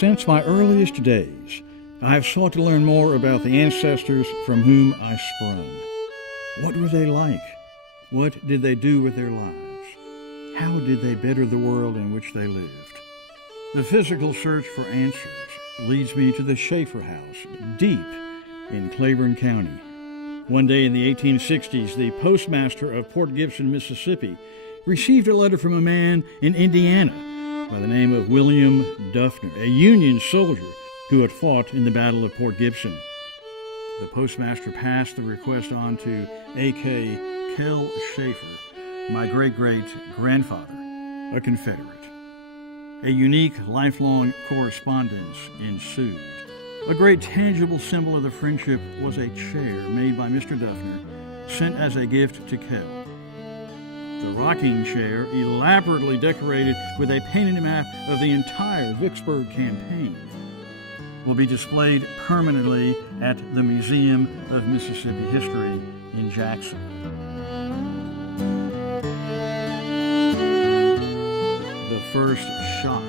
Since my earliest days, I have sought to learn more about the ancestors from whom I sprung. What were they like? What did they do with their lives? How did they better the world in which they lived? The physical search for answers leads me to the Shaifer House, deep in Claiborne County. One day in the 1860s, the postmaster of Port Gibson, Mississippi, received a letter from a man in Indiana by the name of William Duffner, a Union soldier who had fought in the Battle of Port Gibson. The postmaster passed the request on to A.K. Kell Shaifer, my great-great-grandfather, a Confederate. A unique, lifelong correspondence ensued. A great tangible symbol of the friendship was a chair made by Mr. Duffner, sent as a gift to Kell. The rocking chair, elaborately decorated with a painted map of the entire Vicksburg campaign, will be displayed permanently at the Museum of Mississippi History in Jackson. The first shot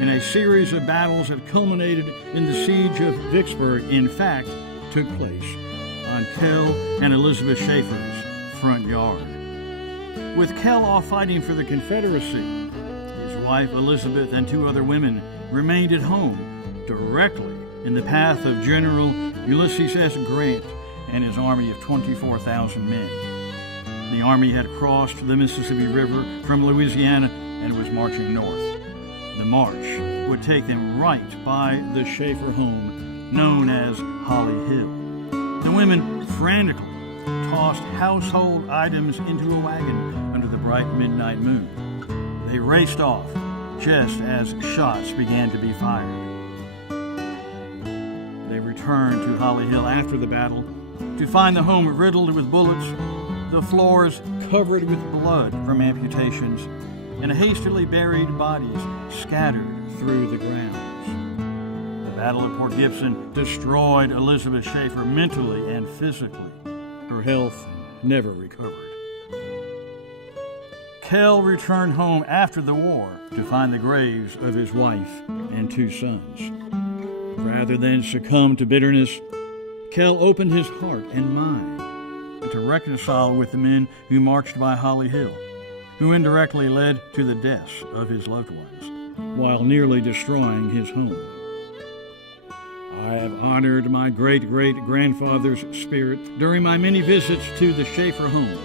in a series of battles that culminated in the siege of Vicksburg, in fact, took place on Kell and Elizabeth Shaifer's front yard. With Kell off fighting for the Confederacy, his wife Elizabeth and two other women remained at home, directly in the path of General Ulysses S. Grant and his army of 24,000 men. The army had crossed the Mississippi River from Louisiana and was marching north. The march would take them right by the Shaifer home, known as Holly Hill. The women frantically tossed household items into a wagon under the bright midnight moon. They raced off just as shots began to be fired. They returned to Holly Hill after the battle to find the home riddled with bullets, the floors covered with blood from amputations, and hastily buried bodies scattered through the grounds. The Battle of Port Gibson destroyed Elizabeth Shaifer mentally and physically. Her health never recovered. Kell returned home after the war to find the graves of his wife and two sons. Rather than succumb to bitterness, Kell opened his heart and mind to reconcile with the men who marched by Holly Hill, who indirectly led to the deaths of his loved ones, while nearly destroying his home. I have honored my great-great-grandfather's spirit during my many visits to the Shaifer home.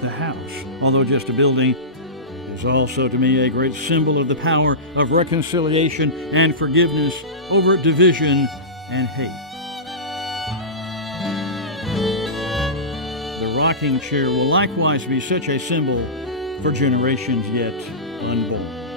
The house, although just a building, is also to me a great symbol of the power of reconciliation and forgiveness over division and hate. The rocking chair will likewise be such a symbol for generations yet unborn.